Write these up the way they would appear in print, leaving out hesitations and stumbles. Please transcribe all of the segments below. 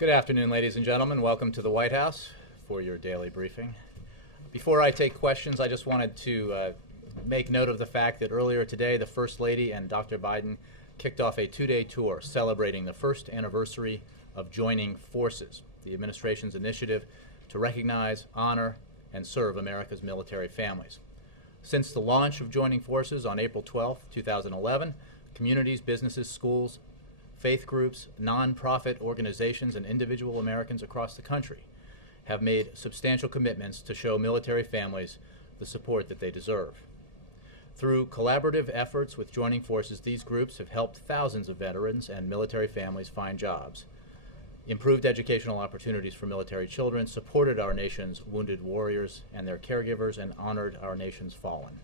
Good afternoon, ladies and gentlemen. Welcome to the White House for your daily briefing. Before I take questions, I just wanted to make note of the fact that earlier today, the First Lady and Dr. Biden kicked off a two-day tour celebrating the first anniversary of joining forces, the administration's initiative to recognize, honor, and serve America's military families. Since the launch of joining forces on April 12, 2011, communities, businesses, schools, faith groups, non-profit organizations, and individual Americans across the country have made substantial commitments to show military families the support that they deserve. Through collaborative efforts with joining forces, these groups have helped thousands of veterans and military families find jobs, improved educational opportunities for military children, supported our nation's wounded warriors and their caregivers, and honored our nation's fallen.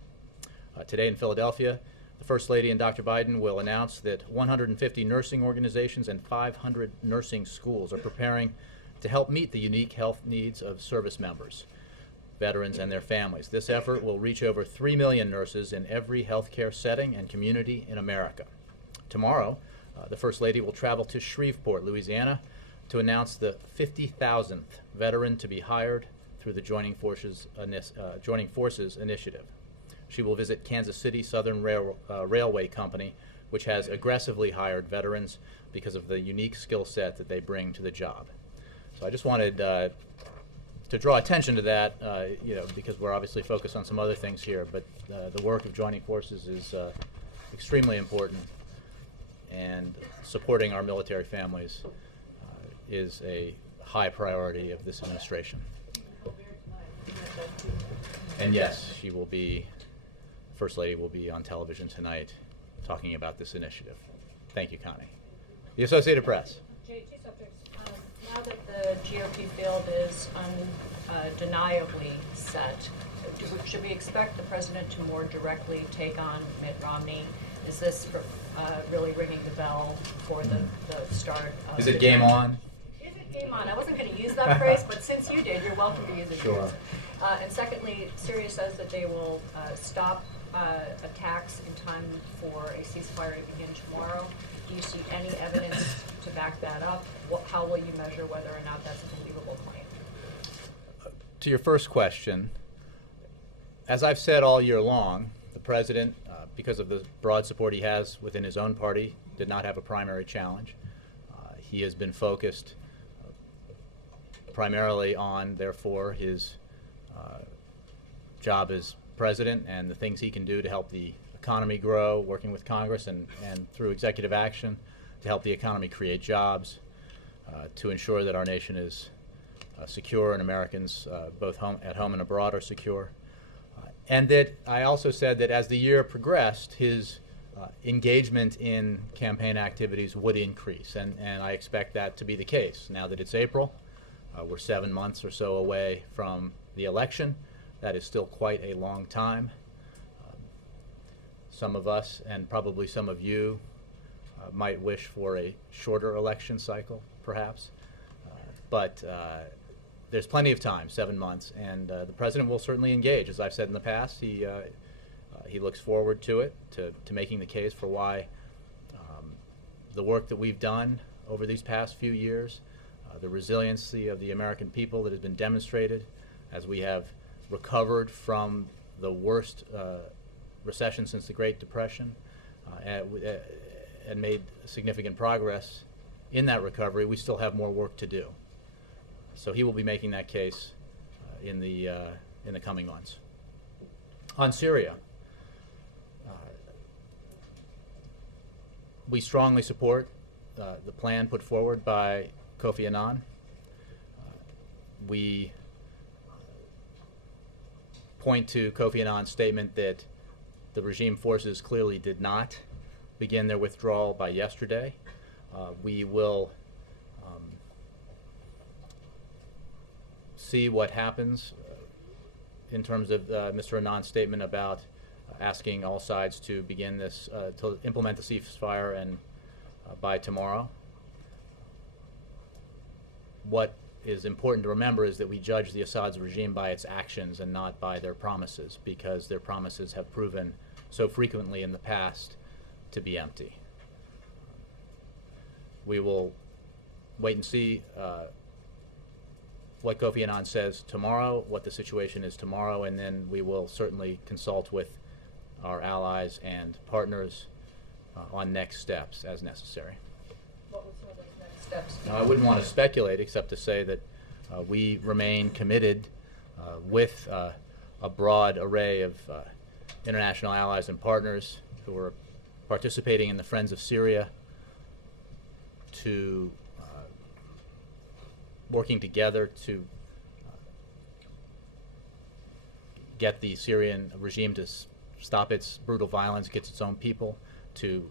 Today in Philadelphia, the First Lady and Dr. Biden will announce that 150 nursing organizations and 500 nursing schools are preparing to help meet the unique health needs of service members, veterans, and their families. This effort will reach over 3 million nurses in every healthcare setting and community in America. Tomorrow, the First Lady will travel to Shreveport, Louisiana, to announce the 50,000th veteran to be hired through the Joining Forces Initiative. She will visit Kansas City Southern Railway Company, which has aggressively hired veterans because of the unique skill set that they bring to the job. So I just wanted to draw attention to that, because we're obviously focused on some other things here, but the work of joining forces is extremely important, and supporting our military families is a high priority of this administration. And yes, First Lady will be on television tonight talking about this initiative. Thank you, Connie. The Associated Press. Two subjects. Now that the GOP field is undeniably set, should we expect the president to more directly take on Mitt Romney? Is this really ringing the bell for the start of Is it game on? Is it game on? I wasn't going to use that phrase, but since you did, you're welcome to use it. Sure. And secondly, Syria says that they will stop attacks in time for a ceasefire to begin tomorrow. Do you see any evidence to back that up? How will you measure whether or not that's a believable claim? To your first question, as I've said all year long, the president, because of the broad support he has within his own party, did not have a primary challenge. He has been focused primarily on, therefore, his job as president and the things he can do to help the economy grow, working with Congress and through executive action to help the economy create jobs, to ensure that our nation is secure and Americans both at home and abroad are secure. And that I also said that as the year progressed, his engagement in campaign activities would increase, and I expect that to be the case. Now that it's April, we're 7 months or so away from the election. That is still quite a long time. Some of us, and probably some of you, might wish for a shorter election cycle, perhaps. But there's plenty of time, 7 months, and the president will certainly engage. As I've said in the past, he looks forward to it, to making the case for why the work that we've done over these past few years, the resiliency of the American people that has been demonstrated as we have recovered from the worst recession since the Great Depression, and made significant progress in that recovery. We still have more work to do. So he will be making that case in the coming months. On Syria, we strongly support the plan put forward by Kofi Annan. We point to Kofi Annan's statement that the regime forces clearly did not begin their withdrawal by yesterday. We will see what happens in terms of Mr. Annan's statement about asking all sides to begin this, to implement the ceasefire and by tomorrow. What is important to remember is that we judge the Assad's regime by its actions and not by their promises, because their promises have proven so frequently in the past to be empty. We will wait and see what Kofi Annan says tomorrow, what the situation is tomorrow, and then we will certainly consult with our allies and partners on next steps as necessary. What would some of those next steps be? Now, I wouldn't want to speculate except to say that we remain committed with a broad array of international allies and partners who are participating in the Friends of Syria to working together to get the Syrian regime to stop its brutal violence against its own people, to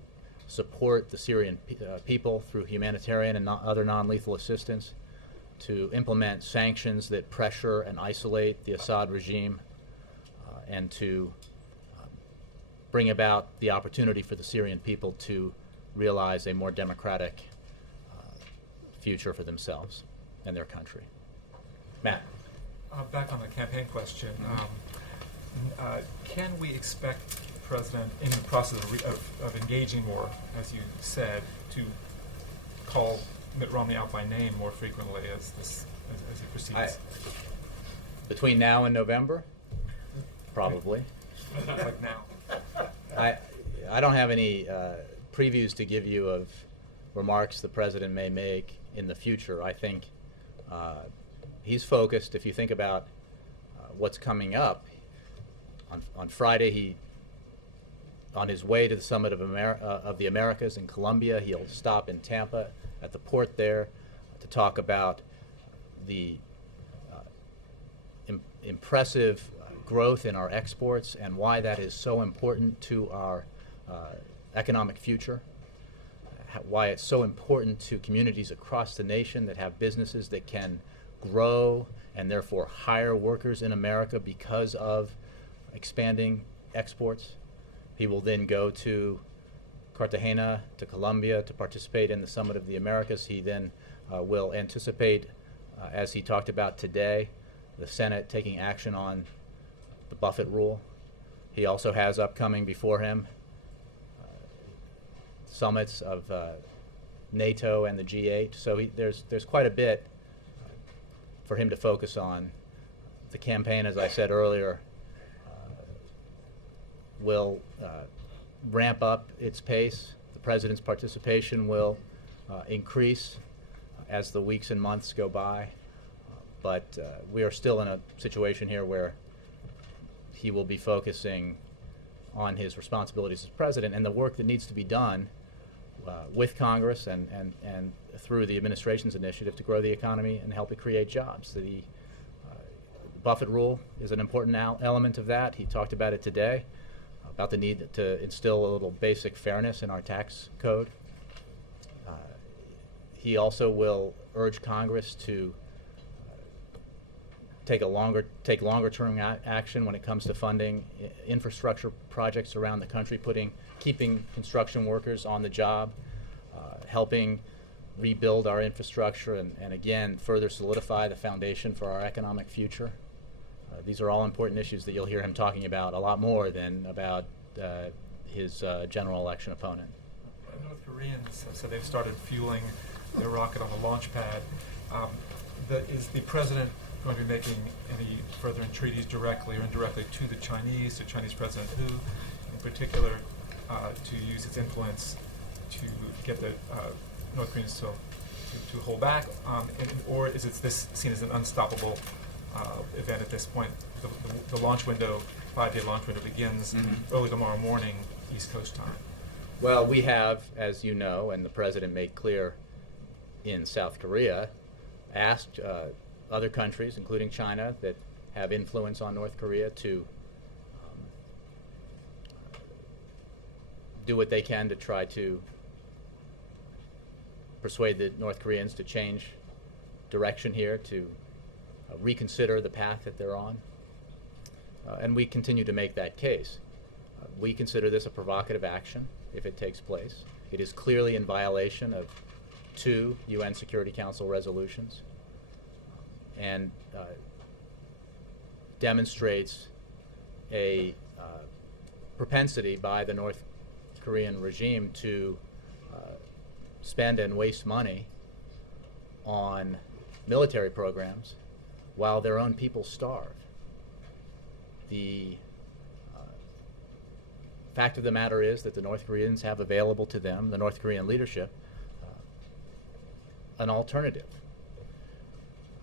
support the Syrian people through humanitarian and other non-lethal assistance, to implement sanctions that pressure and isolate the Assad regime, and to bring about the opportunity for the Syrian people to realize a more democratic future for themselves and their country. Matt. Back on the campaign question, can we expect the president, in the process of engaging more, as you said, to call Mitt Romney out by name more frequently as he proceeds? Between now and November? Probably. Like now. I don't have any previews to give you of remarks the president may make in the future. I think he's focused. If you think about what's coming up, on Friday, on his way to the Summit of the Americas in Colombia, he'll stop in Tampa at the port there to talk about the impressive growth in our exports and why that is so important to our economic future, why it's so important to communities across the nation that have businesses that can grow and therefore hire workers in America because of expanding exports. He will then go to Cartagena, to Colombia, to participate in the Summit of the Americas. He then will anticipate, as he talked about today, the Senate taking action on the Buffett rule. He also has upcoming before him summits of NATO and the G8. So there's quite a bit for him to focus on. The campaign, as I said earlier, will ramp up its pace. The president's participation will increase as the weeks and months go by. But we are still in a situation here where he will be focusing on his responsibilities as president and the work that needs to be done with Congress and through the administration's initiative to grow the economy and help it create jobs. The Buffett rule is an important element of that. He talked about it today, about the need to instill a little basic fairness in our tax code. He also will urge Congress to take longer-term action when it comes to funding infrastructure projects around the country, keeping construction workers on the job, helping rebuild our infrastructure, and again further solidify the foundation for our economic future. These are all important issues that you'll hear him talking about a lot more than about his general election opponent. North Koreans, so they've started fueling their rocket on the launch pad. Is the president going to be making any further entreaties directly or indirectly to the Chinese President Hu, in particular, to use its influence to get the North Koreans to hold back, or is this seen as an unstoppable event at this point? The launch window, 5-day launch window, begins early tomorrow morning, East Coast time. Well, we have, as you know, and the president made clear in South Korea, asked other countries, including China, that have influence on North Korea to do what they can to try to persuade the North Koreans to change direction here, to reconsider the path that they're on. And we continue to make that case. We consider this a provocative action if it takes place. It is clearly in violation of 2 UN Security Council resolutions and demonstrates a propensity by the North Korean regime to spend and waste money on military programs while their own people starve. The fact of the matter is that the North Koreans have available to them, the North Korean leadership, an alternative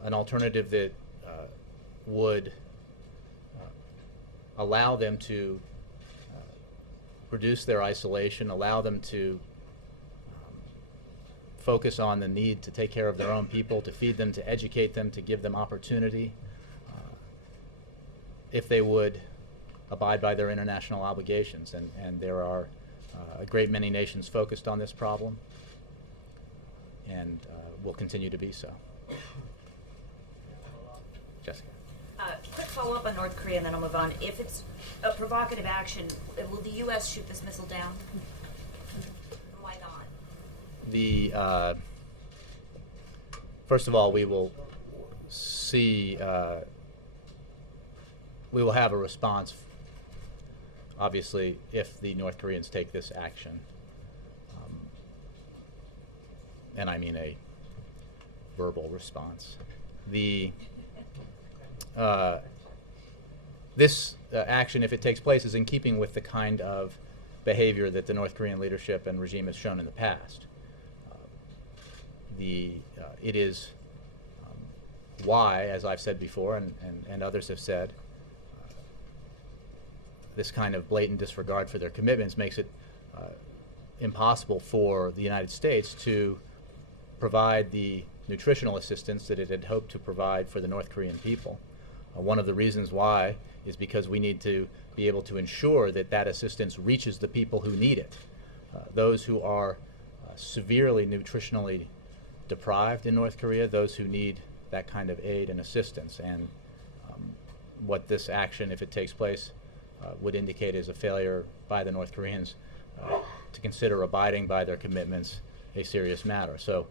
that would allow them to reduce their isolation, allow them to focus on the need to take care of their own people, to feed them, to educate them, to give them opportunity, if they would abide by their international obligations. And there are a great many nations focused on this problem, and will continue to be so. Jessica. Quick follow-up on North Korea, and then I'll move on. If it's a provocative action, will the U.S. shoot this missile down? Why not? First of all, we will see. We will have a response, obviously, if the North Koreans take this action, and I mean a verbal response. This action, if it takes place, is in keeping with the kind of behavior that the North Korean leadership and regime has shown in the past. It is why, as I've said before, and others have said, this kind of blatant disregard for their commitments makes it impossible for the United States to provide the nutritional assistance that it had hoped to provide for the North Korean people. One of the reasons why is because we need to be able to ensure that that assistance reaches the people who need it. Those who are severely nutritionally deprived in North Korea, those who need that kind of aid and assistance. And what this action, if it takes place, would indicate is a failure by the North Koreans to consider abiding by their commitments a serious matter. So,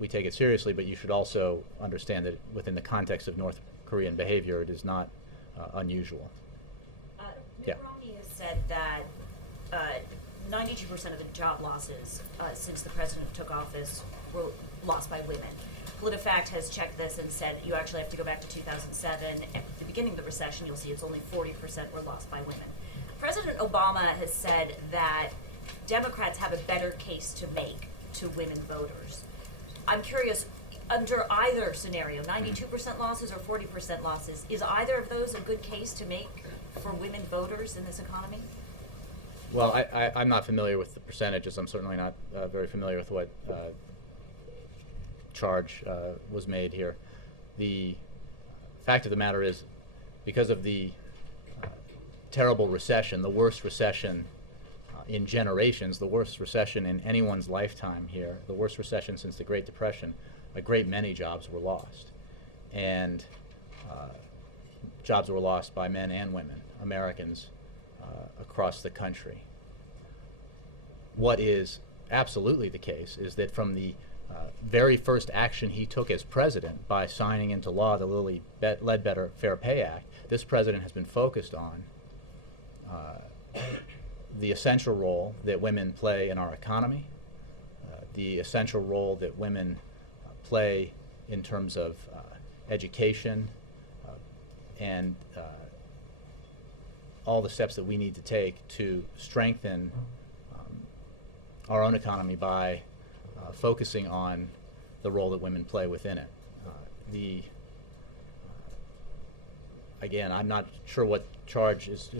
we take it seriously, but you should also understand that within the context of North Korean behavior, it is not unusual. Mitt Romney has said that 92% of the job losses since the president took office were lost by women. PolitiFact has checked this and said you actually have to go back to 2007. At the beginning of the recession, you'll see it's only 40% were lost by women. President Obama has said that Democrats have a better case to make to women voters. I'm curious, under either scenario, 92% losses or 40% losses, is either of those a good case to make for women voters in this economy? Well, I'm not familiar with the percentages. I'm certainly not very familiar with what charge was made here. The fact of the matter is, because of the terrible recession, the worst recession in generations, the worst recession in anyone's lifetime here, the worst recession since the Great Depression, a great many jobs were lost. And jobs were lost by men and women, Americans across the country. What is absolutely the case is that from the very first action he took as president by signing into law the Lilly Ledbetter Fair Pay Act, this president has been focused on the essential role that women play in our economy, the essential role that women play in terms of education, and all the steps that we need to take to strengthen our own economy by focusing on the role that women play within it. Again, I'm not sure what charge is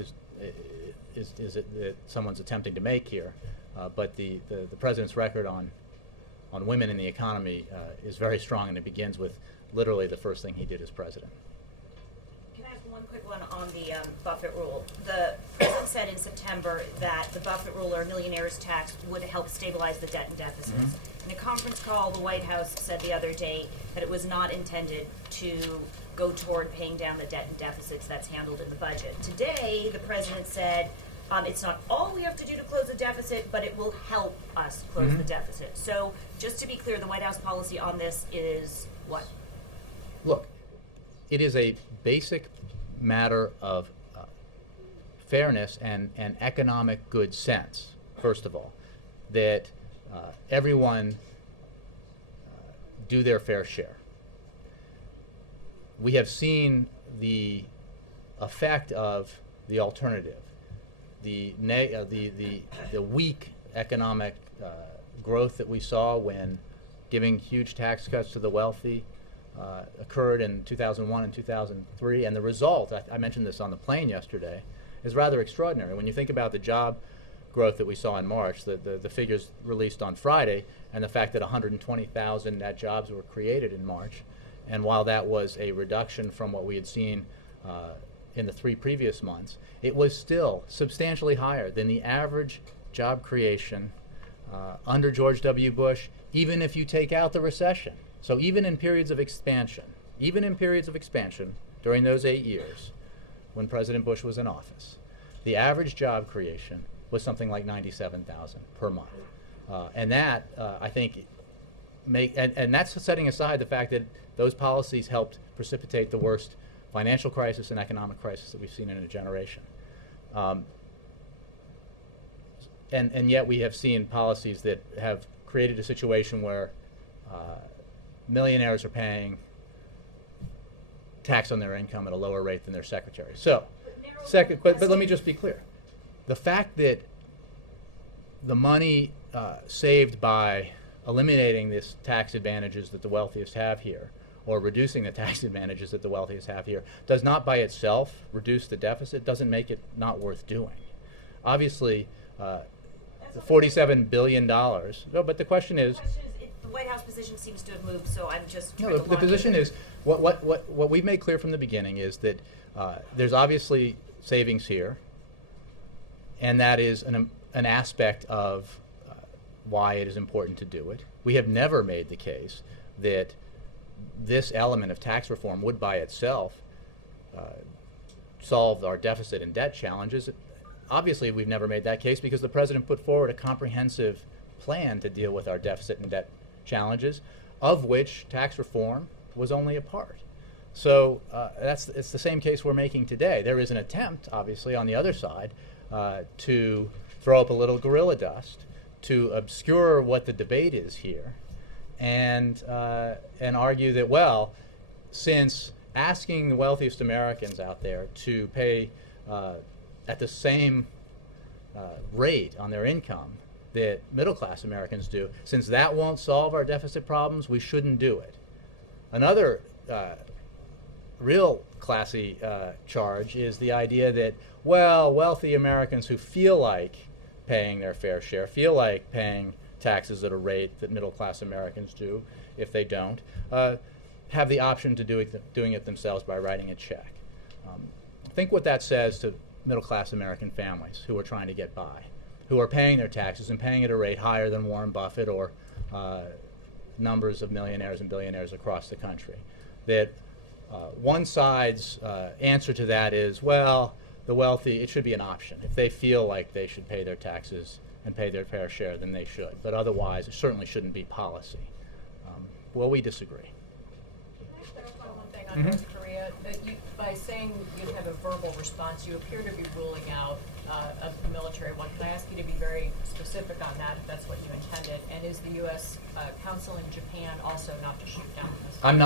it that someone's attempting to make here, but the president's record on women in the economy is very strong, and it begins with literally the first thing he did as president. Can I ask one quick one on the Buffett rule? The president said in September that the Buffett rule, or millionaire's tax, would help stabilize the debt and deficits. In a conference call, the White House said the other day that it was not intended to go toward paying down the debt and deficits that's handled in the budget. Today, the president said it's not all we have to do to close the deficit, but it will help us close the deficit. So just to be clear, the White House policy on this is what? Look, it is a basic matter of fairness and economic good sense, first of all, that everyone do their fair share. We have seen the effect of the alternative, the weak economic growth that we saw when giving huge tax cuts to the wealthy occurred in 2001 and 2003, and the result, I mentioned this on the plane yesterday, is rather extraordinary. When you think about the job growth that we saw in March, the figures released on Friday, and the fact that 120,000 net jobs were created in March, and while that was a reduction from what we had seen in the 3 previous months, it was still substantially higher than the average job creation under George W. Bush, even if you take out the recession. So even in periods of expansion during those 8 years when President Bush was in office, the average job creation was something like 97,000 per month. And that, I think, and that's setting aside the fact that those policies helped precipitate the worst financial crisis and economic crisis that we've seen in a generation. And yet we have seen policies that have created a situation where millionaires are paying tax on their income at a lower rate than their secretary. So, but let me just be clear. The fact that the money saved by eliminating these tax advantages that the wealthiest have here, or reducing the tax advantages that the wealthiest have here, does not by itself reduce the deficit, doesn't make it not worth doing. Obviously, the $47 billion, no, but the question is, the White House position seems to have moved, so I'm just no, the position is, what we've made clear from the beginning is that there's obviously savings here, and that is an aspect of why it is important to do it. We have never made the case that this element of tax reform would by itself solve our deficit and debt challenges. Obviously, we've never made that case because the president put forward a comprehensive plan to deal with our deficit and debt challenges, of which tax reform was only a part. So it's the same case we're making today. There is an attempt, obviously, on the other side to throw up a little gorilla dust to obscure what the debate is here, and argue that, well, since asking the wealthiest Americans out there to pay at the same rate on their income that middle-class Americans do, since that won't solve our deficit problems, we shouldn't do it. Another real classy charge is the idea that, well, wealthy Americans who feel like paying their fair share, feel like paying taxes at a rate that middle-class Americans do, if they don't, have the option to doing it themselves by writing a check. Think what that says to middle-class American families who are trying to get by, who are paying their taxes and paying at a rate higher than Warren Buffett or numbers of millionaires and billionaires across the country. That one side's answer to that is, well, the wealthy, it should be an option. If they feel like they should pay their taxes and pay their fair share, then they should. But otherwise, it certainly shouldn't be policy. Well, we disagree. Can I clarify one thing on North Korea? By saying you have a verbal response, you appear to be ruling out a military one. Can I ask you to be very specific on that, if that's what you intended? And is the U.S. Council in Japan also not to shoot down this? I'm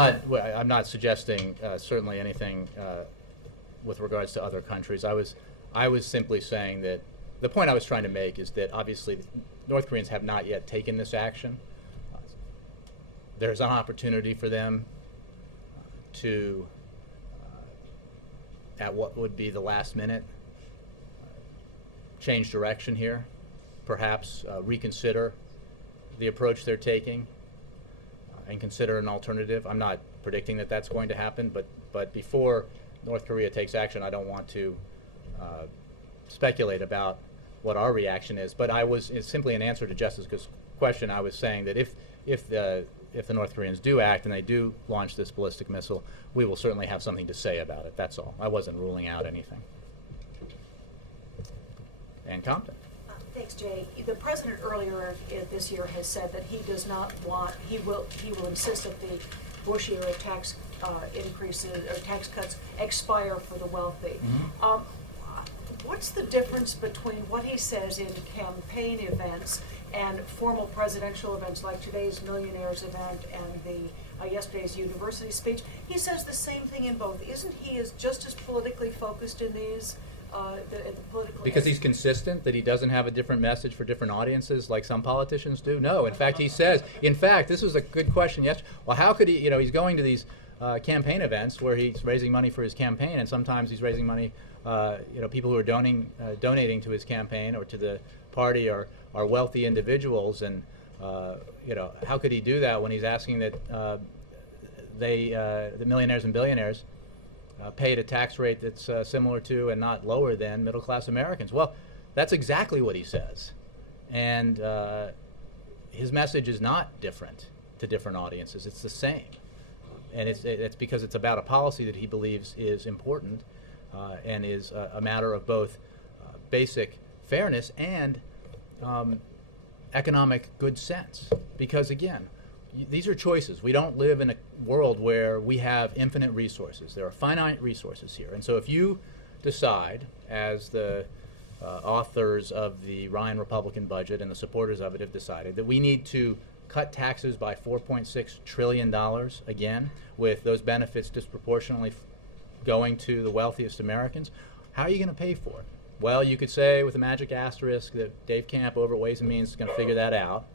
not suggesting certainly anything with regards to other countries. I was simply saying that the point I was trying to make is that obviously North Koreans have not yet taken this action. There's an opportunity for them to, at what would be the last minute, change direction here, perhaps reconsider the approach they're taking and consider an alternative. I'm not predicting that that's going to happen, but before North Korea takes action, I don't want to speculate about what our reaction is. But it's simply an answer to Jessica's question. I was saying that if the North Koreans do act and they do launch this ballistic missile, we will certainly have something to say about it. That's all. I wasn't ruling out anything. Ann Compton. Thanks, Jay. The president earlier this year has said that he does not want, he will insist that the Bush era tax increases or tax cuts expire for the wealthy. What's the difference between what he says in campaign events and formal presidential events like today's Millionaires event and the yesterday's university speech. He says the same thing in both. Isn't he just as politically focused in these, the political... Because he's consistent, that he doesn't have a different message for different audiences like some politicians do? No, in fact, he says, this was a good question yesterday. Well, how could he, he's going to these campaign events where he's raising money for his campaign, and sometimes he's raising money, people who are donating to his campaign or to the party are wealthy individuals, and how could he do that when he's asking that the millionaires and billionaires paid a tax rate that's similar to and not lower than middle-class Americans? Well, that's exactly what he says, and his message is not different to different audiences. It's the same, and it's because it's about a policy that he believes is important and is a matter of both basic fairness and economic good sense. Because again, these are choices. We don't live in a world where we have infinite resources. There are finite resources here. And so if you decide, as the authors of the Ryan Republican budget and the supporters of it have decided, that we need to cut taxes by $4.6 trillion again, with those benefits disproportionately going to the wealthiest Americans, how are you going to pay for it? Well, you could say with a magic asterisk that Dave Camp over at Ways and Means is going to figure that out.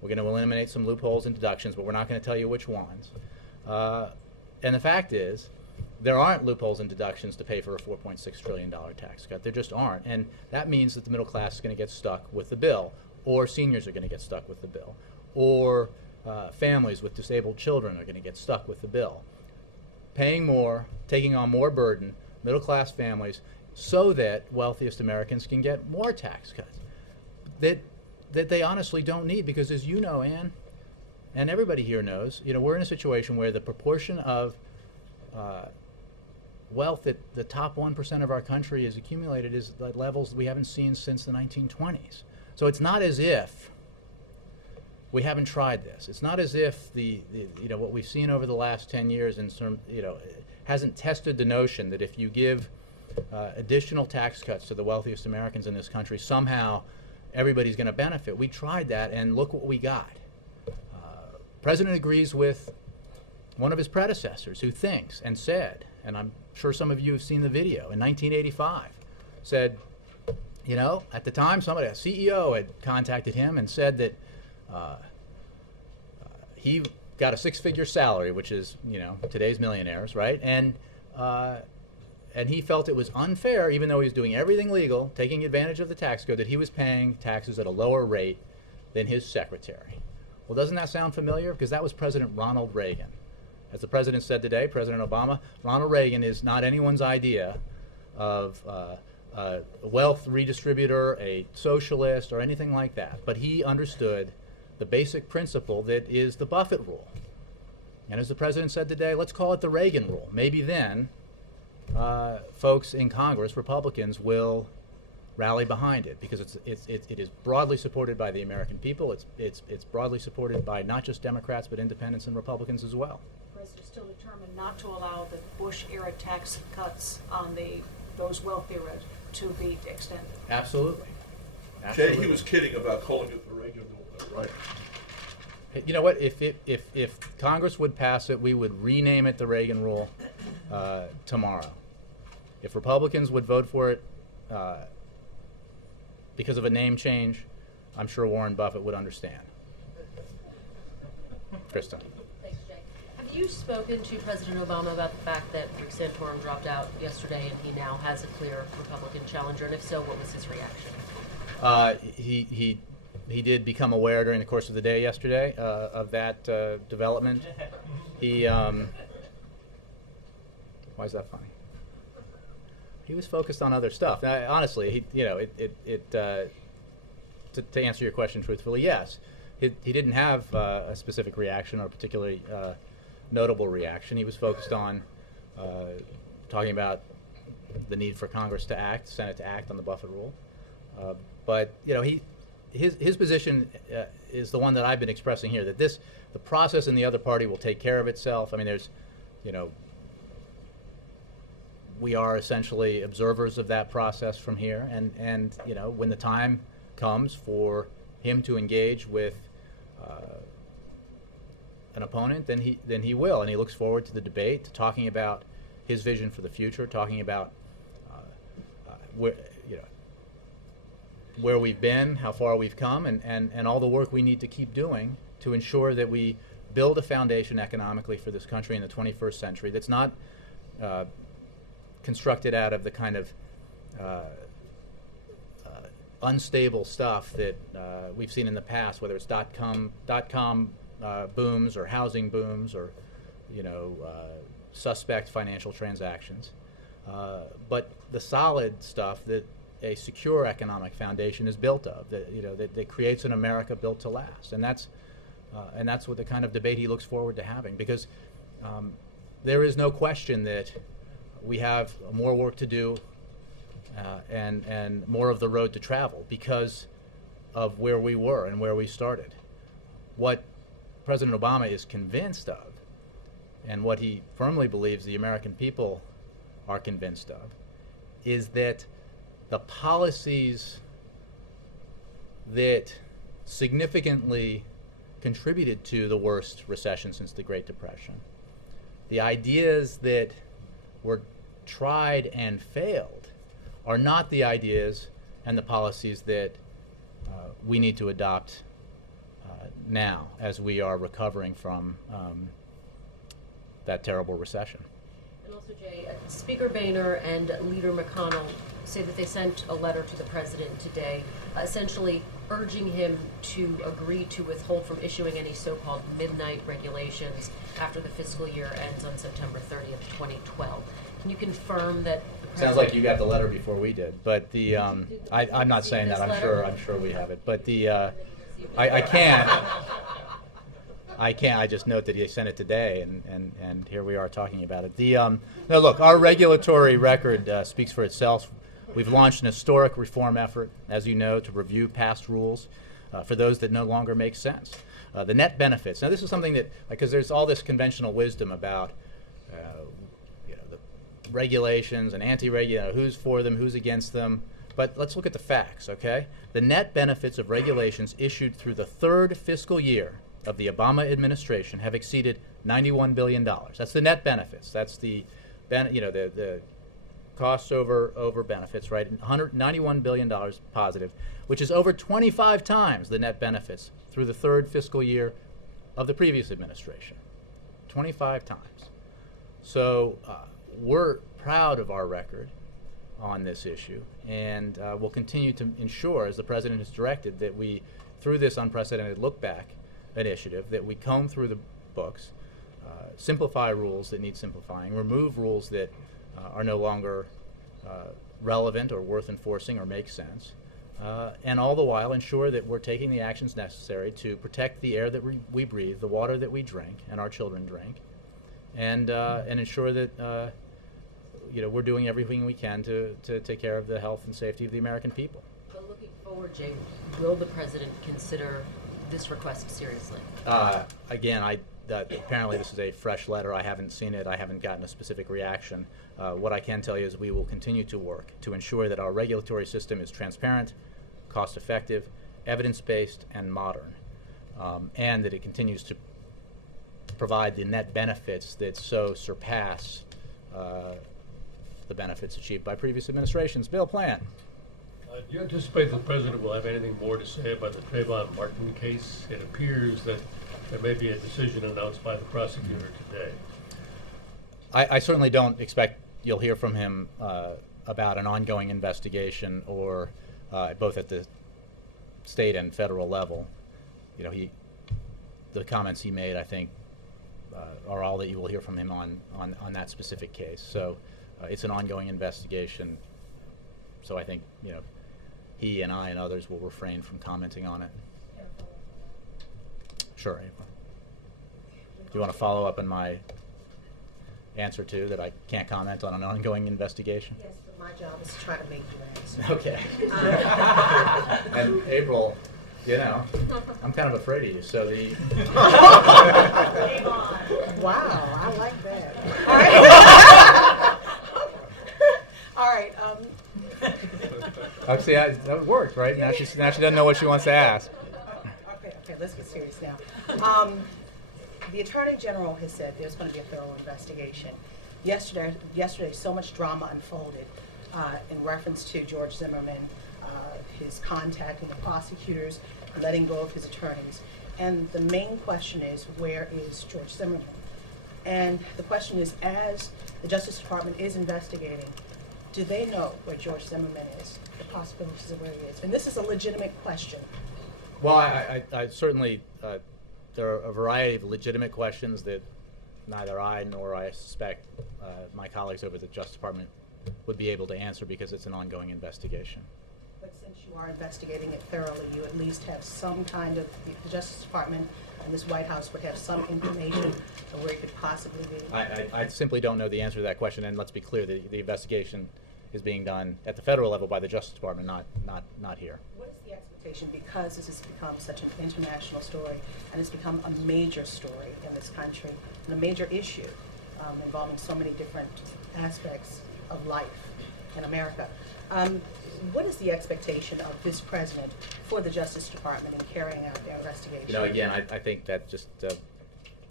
We're going to eliminate some loopholes and deductions, but we're not going to tell you which ones. And the fact is, there aren't loopholes and deductions to pay for a $4.6 trillion tax cut. There just aren't. And that means that the middle class is going to get stuck with the bill, or seniors are going to get stuck with the bill, or families with disabled children are going to get stuck with the bill. Paying more, taking on more burden, middle class families, so that wealthiest Americans can get more tax cuts that they honestly don't need, because as you know, Ann, and everybody here knows, we're in a situation where the proportion of wealth that the top 1% of our country has accumulated is at levels we haven't seen since the 1920s. So it's not as if we haven't tried this. It's not as if the what we've seen over the last 10 years in some, hasn't tested the notion that if you give additional tax cuts to the wealthiest Americans in this country, somehow everybody's going to benefit. We tried that, and look what we got. President agrees with one of his predecessors who thinks and said, and I'm sure some of you have seen the video, in 1985, said, at the time a CEO had contacted him and said that he got a six-figure salary, which is, today's millionaires, right? And he felt it was unfair, even though he was doing everything legal, taking advantage of the tax code, that he was paying taxes at a lower rate than his secretary. Well, doesn't that sound familiar? Because that was President Ronald Reagan. As the president said today, President Obama, Ronald Reagan is not anyone's idea of a wealth redistributor, a socialist, or anything like that. But he understood the basic principle that is the Buffett rule. And as the president said today, let's call it the Reagan rule. Maybe then folks in Congress, Republicans, will rally behind it, because it is broadly supported by the American people. It's broadly supported by not just Democrats but independents and Republicans as well. The president is still determined not to allow the Bush-era tax cuts on those wealthier to be extended. Absolutely. Jay, he was kidding about calling it the Reagan rule, though, right? You know what? If Congress would pass it, we would rename it the Reagan rule tomorrow. If Republicans would vote for it because of a name change, I'm sure Warren Buffett would understand. Kristen. Thanks, Jay. Have you spoken to President Obama about the fact that Rick Santorum dropped out yesterday and he now has a clear Republican challenger? And if so, what was his reaction? He did become aware during the course of the day yesterday of that development. Why is that funny? He was focused on other stuff. Now, honestly, to answer your question truthfully, yes. He didn't have a specific reaction or a particularly notable reaction. He was focused on talking about the need for Congress to act, Senate to act on the Buffett rule. But his position is the one that I've been expressing here, that the process in the other party will take care of itself. I mean, there's, we are essentially observers of that process from here, and when the time comes for him to engage with an opponent, then he will, and he looks forward to the debate, to talking about his vision for the future, talking about where we've been, how far we've come, and all the work we need to keep doing to ensure that we build a foundation economically for this country in the 21st century that's not constructed out of the kind of unstable stuff that we've seen in the past, whether it's dot-com booms or housing booms or suspect financial transactions, but the solid stuff that a secure economic foundation is built of, that creates an America built to last, and that's what the kind of debate he looks forward to having, because there is no question that we have more work to do and more of the road to travel because of where we were and where we started. What President Obama is convinced of, and what he firmly believes the American people are convinced of, is that the policies that significantly contributed to the worst recession since the Great Depression, the ideas that were tried and failed, are not the ideas and the policies that we need to adopt now as we are recovering from that terrible recession. And also, Jay, Speaker Boehner and Leader McConnell say that they sent a letter to the president today, essentially urging him to agree to withhold from issuing any so-called midnight regulations after the fiscal year ends on September 30th, 2012. Can you confirm that the president... Sounds like you got the letter before we did, but the I'm not saying that. I'm sure we have it, but the I can't. I just note that he sent it today, and here we are talking about it. No, look, our regulatory record speaks for itself. We've launched an historic reform effort, as you know, to review past rules for those that no longer make sense. The net benefits. Now, this is something that, because there's all this conventional wisdom about the regulations and anti-regulation, who's for them, who's against them. But let's look at the facts, okay? The net benefits of regulations issued through the third fiscal year of the Obama administration have exceeded $91 billion. That's the net benefits. That's the costs over benefits, right? $191 billion positive, which is over 25 times the net benefits through the third fiscal year of the previous administration. 25 times. So we're proud of our record on this issue, and we'll continue to ensure, as the president has directed, that we, through this unprecedented look-back initiative, that we comb through the books, simplify rules that need simplifying, remove rules that are no longer relevant or worth enforcing or make sense, and all the while ensure that we're taking the actions necessary to protect the air that we breathe, the water that we drink and our children drink, and ensure that we're doing everything we can to take care of the health and safety of the American people. But looking forward, Jay, will the president consider this request seriously? Again, apparently this is a fresh letter. I haven't seen it. I haven't gotten a specific reaction. What I can tell you is we will continue to work to ensure that our regulatory system is transparent, cost-effective, evidence-based, and modern, and that it continues to provide the net benefits that so surpass the benefits achieved by previous administrations. Bill Plant. Do you anticipate the president will have anything more to say about the Trayvon Martin case? It appears that there may be a decision announced by the prosecutor today. I certainly don't expect you'll hear from him about an ongoing investigation, or both at the state and federal level. The comments he made, I think, are all that you will hear from him on that specific case. So it's an ongoing investigation. So I think he and I and others will refrain from commenting on it. Sure, April. Do you want to follow up on my answer to that I can't comment on an ongoing investigation? Yes, but my job is to try to make you answer. Okay. And April, I'm kind of afraid of you. So Wow, I like that. All right. See, that worked, right? Now she doesn't know what she wants to ask. Okay, let's get serious now. The Attorney General has said there's going to be a thorough investigation. Yesterday, so much drama unfolded in reference to George Zimmerman, his contacting the prosecutors, letting go of his attorneys. And the main question is, where is George Zimmerman? And the question is, as the Justice Department is investigating, do they know where George Zimmerman is, the possibilities of where he is? And this is a legitimate question. Well, I certainly, there are a variety of legitimate questions that neither I nor I suspect my colleagues over at the Justice Department would be able to answer because it's an ongoing investigation. But since you are investigating it thoroughly, you at least have some kind of, the Justice Department and this White House would have some information of where it could possibly be. I simply don't know the answer to that question, and let's be clear, the investigation is being done at the federal level by the Justice Department, not here. What is the expectation, because this has become such an international story and it's become a major story in this country and a major issue involving so many different aspects of life in America? What is the expectation of this president for the Justice Department in carrying out their investigation? You know, again, I think that just,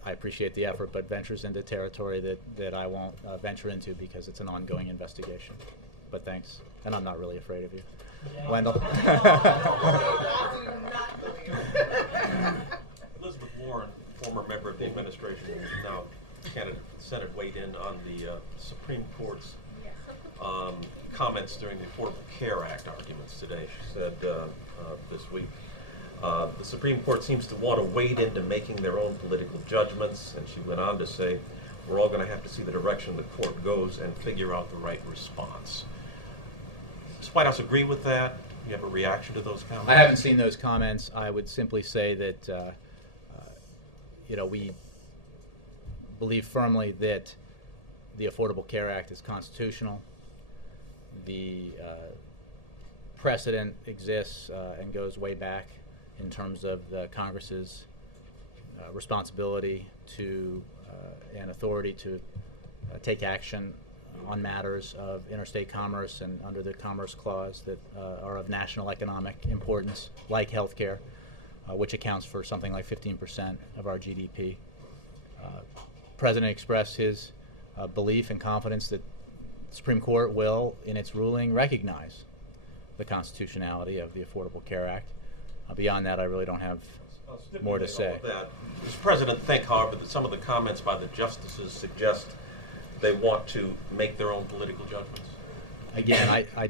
I appreciate the effort, but ventures into territory that I won't venture into because it's an ongoing investigation. But thanks, and I'm not really afraid of you. Wendell? Elizabeth Warren, former member of the administration, and now candidate for the Senate, weighed in on the Supreme Court's comments during the Affordable Care Act arguments today. She said this week, the Supreme Court seems to want to wade into making their own political judgments, and she went on to say, we're all going to have to see the direction the court goes and figure out the right response. Does the White House agree with that? Do you have a reaction to those comments? I haven't seen those comments. I would simply say that, you know, we believe firmly that the Affordable Care Act is constitutional. The precedent exists and goes way back in terms of the Congress's responsibility to and authority to take action on matters of interstate commerce and under the Commerce Clause that are of national economic importance, like healthcare, which accounts for something like 15% of our GDP. President expressed his belief and confidence that the Supreme Court will, in its ruling, recognize the constitutionality of the Affordable Care Act. Beyond that, I really don't have more to say. Does the President think, however, that some of the comments by the justices suggest they want to make their own political judgments? Again, I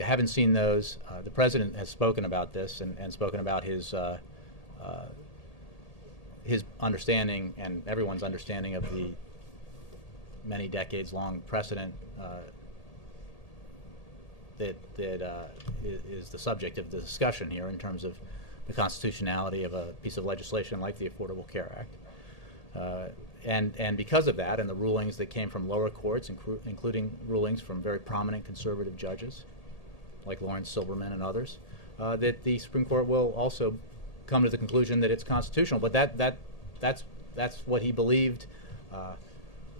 haven't seen those. The President has spoken about this and spoken about his understanding and everyone's understanding of the many decades-long precedent that is the subject of the discussion here in terms of the constitutionality of a piece of legislation like the Affordable Care Act. And because of that and the rulings that came from lower courts, including rulings from very prominent conservative judges like Lawrence Silberman and others, that the Supreme Court will also come to the conclusion that it's constitutional. But that's what he believed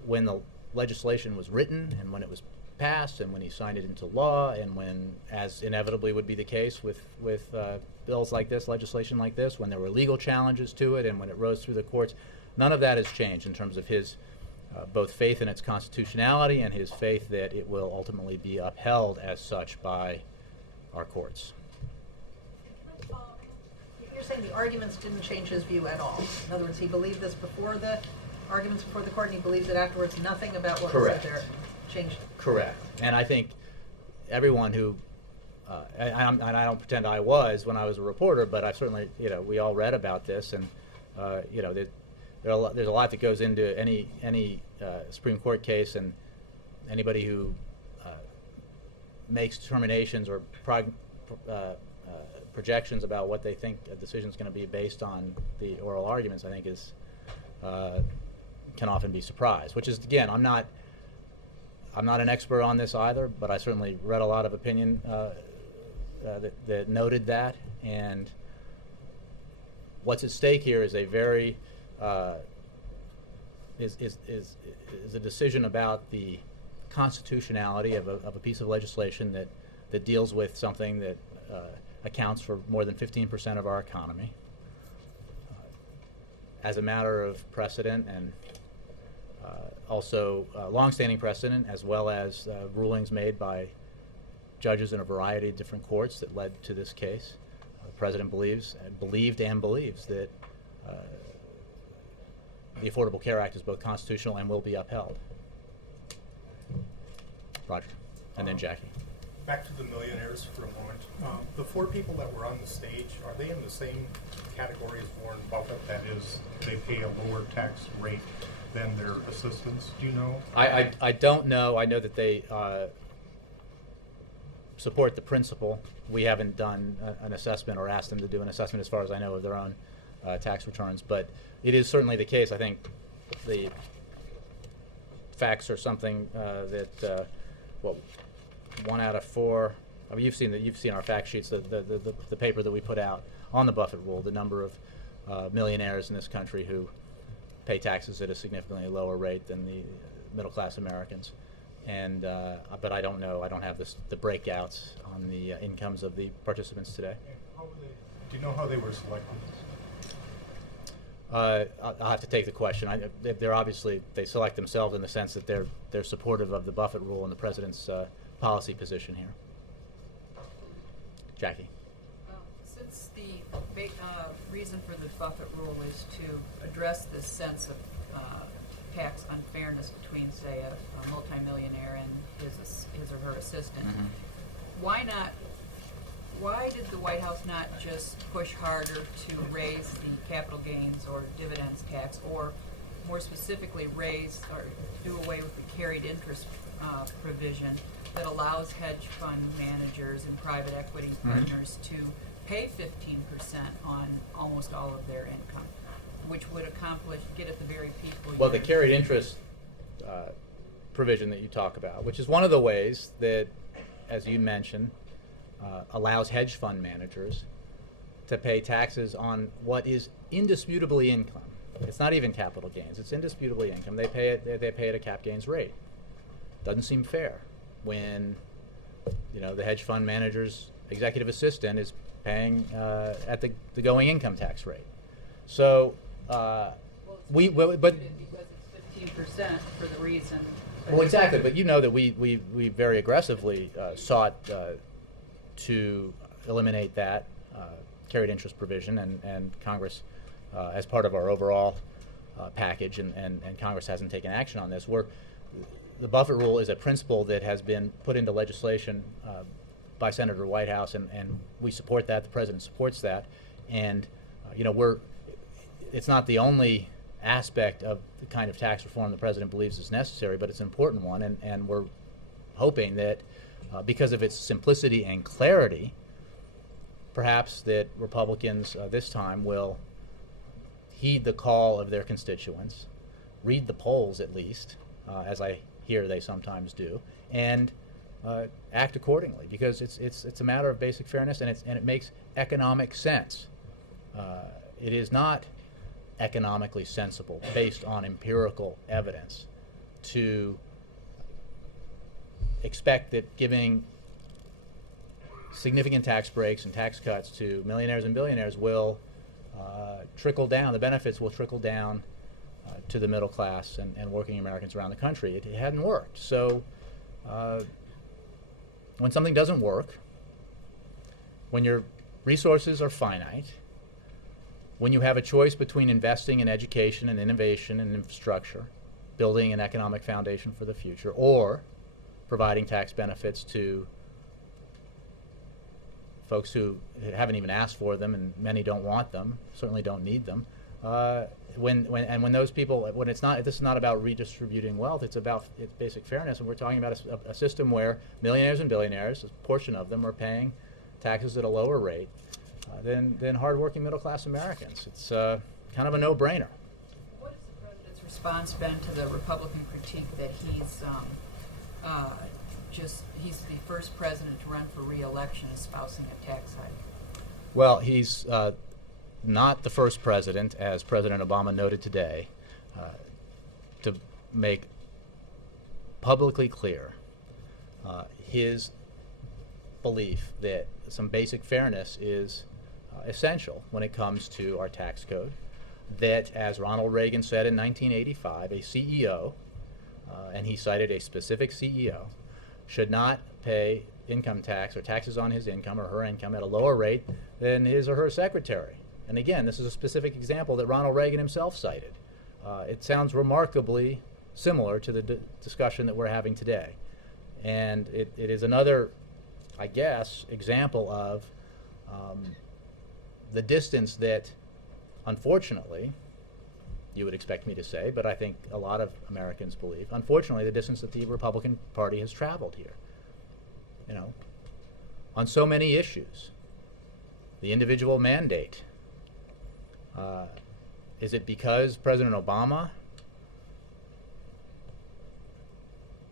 when the legislation was written and when it was passed and when he signed it into law and when, as inevitably would be the case with bills like this, legislation like this, when there were legal challenges to it and when it rose through the courts. None of that has changed in terms of his both faith in its constitutionality and his faith that it will ultimately be upheld as such by our courts. You're saying the arguments didn't change his view at all. In other words, he believed this before the arguments before the court, and he believes it afterwards. Nothing about what was said there changed. Correct. And I think everyone who, and I don't pretend I was when I was a reporter, but I certainly, you know, we all read about this, and you know, there's a lot that goes into any Supreme Court case, and anybody who makes determinations or projections about what they think a decision is going to be based on the oral arguments, I think is can often be surprised. Which is, again, I'm not an expert on this either, but I certainly read a lot of opinion that noted that. And what's at stake here is a very is a decision about the constitutionality of a piece of legislation that deals with something that accounts for more than 15% of our economy, as a matter of precedent and also longstanding precedent, as well as rulings made by judges in a variety of different courts that led to this case, the President believed and believes that the Affordable Care Act is both constitutional and will be upheld. Roger. And then Jackie. Back to the millionaires for a moment. The 4 people that were on the stage, are they in the same category as Warren Buffett? That is, they pay a lower tax rate than their assistants? Do you know? I don't know. I know that they support the principle. We haven't done an assessment or asked them to do an assessment, as far as I know, of their own tax returns. But it is certainly the case. I think the facts are something that 1 out of 4. I mean, you've seen our fact sheets, the paper that we put out on the Buffett rule, the number of millionaires in this country who pay taxes at a significantly lower rate than the middle class Americans. And but I don't know. I don't have the breakouts on the incomes of the participants today. Do you know how they were selected? I'll have to take the question. They're obviously, they select themselves in the sense that they're supportive of the Buffett rule and the president's policy position here. Jackie. Since the reason for the Buffett rule is to address this sense of tax unfairness between, say, a multimillionaire and his or her assistant, why did the White House not just push harder to raise the capital gains or dividends tax, or more specifically raise or do away with the carried interest provision that allows hedge fund managers and private equity partners to pay 15% on almost all of their income, which would get at the very people? Well, the carried interest provision that you talk about, which is one of the ways that, as you mentioned, allows hedge fund managers to pay taxes on what is indisputably income. It's not even capital gains. It's indisputably income. They pay it at a cap gains rate. Doesn't seem fair when the hedge fund manager's executive assistant is paying at the going income tax rate. So because it's 15% for the reason. Well, exactly. But you know that we very aggressively sought to eliminate that carried interest provision, and Congress, as part of our overall package, and Congress hasn't taken action on this. The Buffett rule is a principle that has been put into legislation by Senator Whitehouse, and we support that. The President supports that, and it's not the only aspect of the kind of tax reform the President believes is necessary, but it's an important one, and we're hoping that because of its simplicity and clarity, perhaps that Republicans this time will heed the call of their constituents, read the polls at least, as I hear they sometimes do, and act accordingly, because it's a matter of basic fairness, and it makes economic sense. It is not economically sensible, based on empirical evidence, to expect that giving significant tax breaks and tax cuts to millionaires and billionaires will trickle down, the benefits will trickle down to the middle class and working Americans around the country. It hadn't worked. So when something doesn't work, when your resources are finite, when you have a choice between investing in education and innovation and infrastructure, building an economic foundation for the future, or providing tax benefits to folks who haven't even asked for them, and many don't want them, certainly don't need them. When those people, this is not about redistributing wealth. It's about basic fairness, and we're talking about a system where millionaires and billionaires, a portion of them, are paying taxes at a lower rate than hardworking middle-class Americans. It's kind of a no-brainer. What has the President's response been to the Republican critique that he's the first president to run for re-election espousing a tax hike? Well, he's not the first president, as President Obama noted today, to make publicly clear his belief that some basic fairness is essential when it comes to our tax code. that, as Ronald Reagan said in 1985, a CEO, and he cited a specific CEO, should not pay income tax or taxes on his income or her income at a lower rate than his or her secretary. And again, this is a specific example that Ronald Reagan himself cited. It sounds remarkably similar to the discussion that we're having today. And it is another, I guess, example of the distance that, unfortunately, you would expect me to say, but I think a lot of Americans believe, unfortunately, the distance that the Republican Party has traveled here. You know, on so many issues. The individual mandate. Is it because President Obama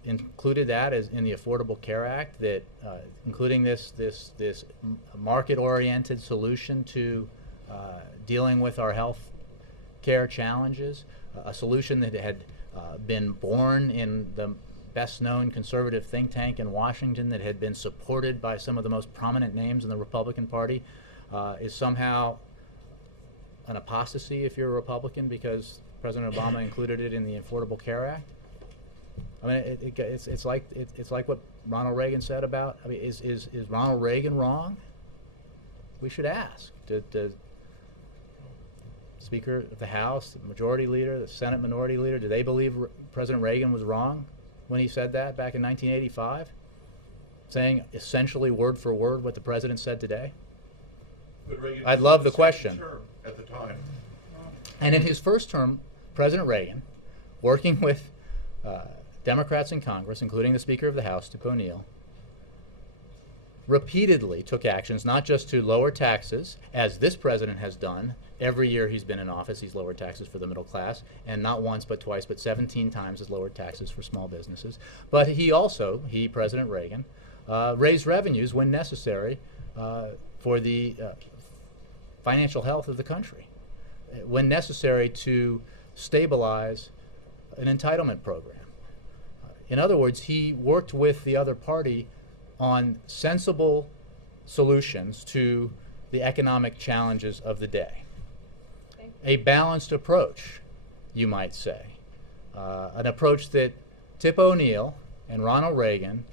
included that as in the Affordable Care Act, that including this market-oriented solution to dealing with our health care challenges, a solution that had been born in the best-known conservative think tank in Washington, that had been supported by some of the most prominent names in the Republican Party, is somehow an apostasy if you're a Republican because President Obama included it in the Affordable Care Act? I mean, it's like what Ronald Reagan said about. I mean, is Ronald Reagan wrong? We should ask. Does Speaker of the House, the Majority Leader, the Senate Minority Leader, do they believe President Reagan was wrong when he said that back in 1985, saying essentially word for word what the president said today? But Reagan I'd was love in the second question. term at the time. And in his first term, President Reagan, working with Democrats in Congress, including the Speaker of the House, Tip O'Neill, repeatedly took actions not just to lower taxes, as this president has done. Every year he's been in office, he's lowered taxes for the middle class, and not once but twice, but 17 times has lowered taxes for small businesses. But he also, President Reagan, raised revenues when necessary for the financial health of the country, when necessary to stabilize an entitlement program. In other words, he worked with the other party on sensible solutions to the economic challenges of the day. A balanced approach, you might say. An approach that Tip O'Neill and Ronald Reagan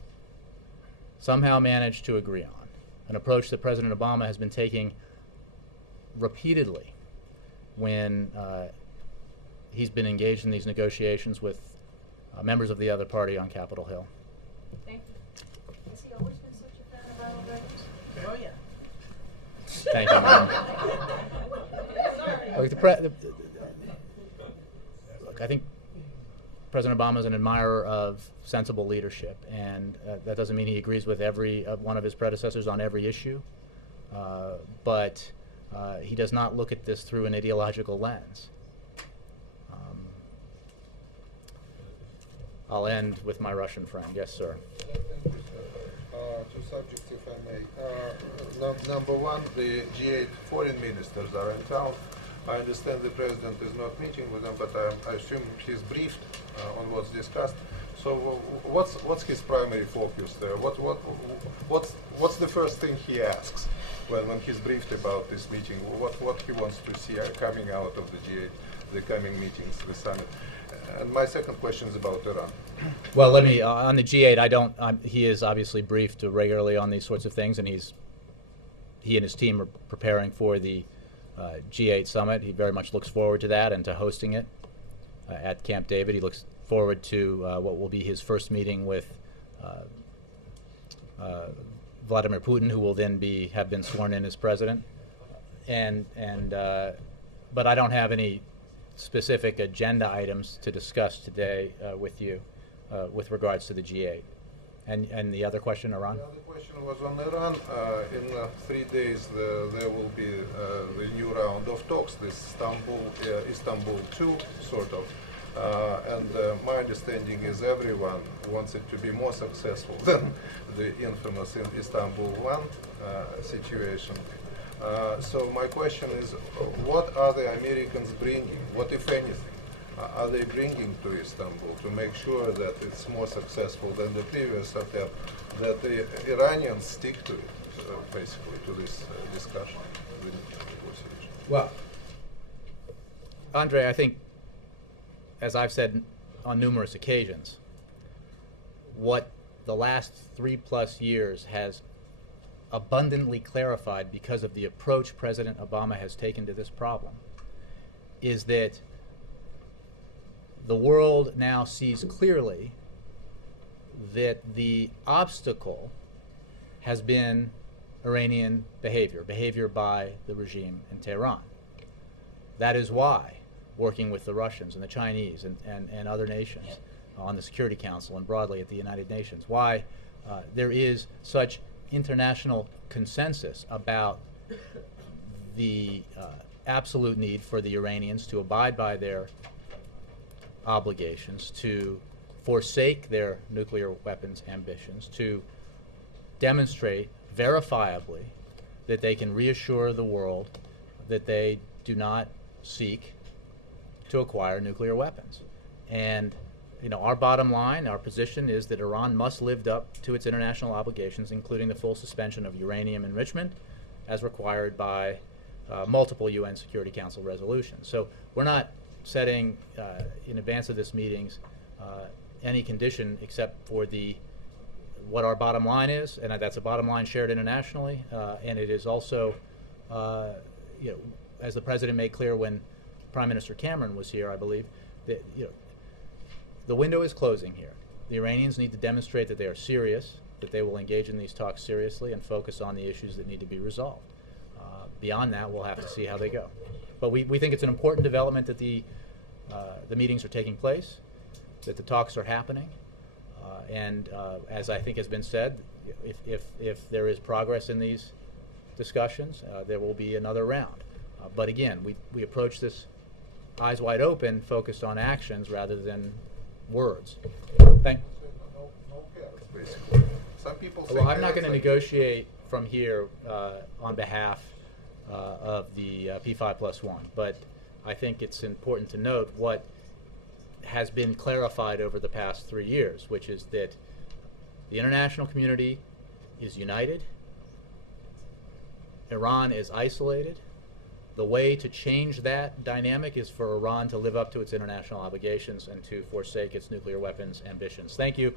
somehow managed to agree on. An approach that President Obama has been taking repeatedly when he's been engaged in these negotiations with members of the other party on Capitol Hill. Thank you. Has he always been such a fan of Ronald Reagan's? Oh, yeah. Thank you, Ma'am. Look, I think President Obama is an admirer of sensible leadership, and that doesn't mean he agrees with every one of his predecessors on every issue, but he does not look at this through an ideological lens. I'll end with my Russian friend. Yes, sir. Two subjects, if I may. Number one, the G8 foreign ministers are in town. I understand the president is not meeting with them, but I assume he's briefed on what's discussed. So, what's his primary focus there? What's the first thing he asks when he's briefed about this meeting? What he wants to see coming out of the G8, the coming meetings, the summit? And my second question is about Iran. Well, let me, on the G8, he is obviously briefed regularly on these sorts of things, and he and his team are preparing for the G8 summit. He very much looks forward to that and to hosting it at Camp David. He looks forward to what will be his first meeting with Vladimir Putin, who will then have been sworn in as president. But I don't have any specific agenda items to discuss today with you with regards to the G8. And the other question, Iran? The other question was on Iran. In 3 days, there will be the new round of talks, this Istanbul 2, sort of. And my understanding is everyone wants it to be more successful than the infamous Istanbul 1 situation. So my question is, what are the Americans bringing? What, if anything, are they bringing to Istanbul to make sure that it's more successful than the previous attempt, that the Iranians stick to it, basically, to this discussion, the negotiation? Well, Andre, I think, as I've said on numerous occasions, what the last 3+ years has abundantly clarified because of the approach President Obama has taken to this problem is that the world now sees clearly that the obstacle has been Iranian behavior by the regime in Tehran. That is why, working with the Russians and the Chinese and other nations on the Security Council and broadly at the United Nations, why there is such international consensus about the absolute need for the Iranians to abide by their obligations, to forsake their nuclear weapons ambitions, to demonstrate verifiably that they can reassure the world that they do not seek to acquire nuclear weapons. And our bottom line, our position is that Iran must live up to its international obligations, including the full suspension of uranium enrichment as required by multiple UN Security Council resolutions. So we're not setting, in advance of this meetings, any condition except for what our bottom line is, and that's a bottom line shared internationally, and it is also, as the President made clear when Prime Minister Cameron was here, I believe, that the window is closing here. The Iranians need to demonstrate that they are serious, that they will engage in these talks seriously and focus on the issues that need to be resolved. Beyond that, we'll have to see how they go. But we think it's an important development that the meetings are taking place, that the talks are happening, and as I think has been said, if there is progress in these discussions, there will be another round. But again, we approach this eyes wide open, focused on actions rather than words. Thank. No carrots, basically. Some people say Well, I'm not going to carrots negotiate from here on behalf of the P5+1, but I think it's important to note what has been clarified over the past 3 years, which is that the international community is united, Iran is isolated. The way to change that dynamic is for Iran to live up to its international obligations and to forsake its nuclear weapons ambitions. Thank you.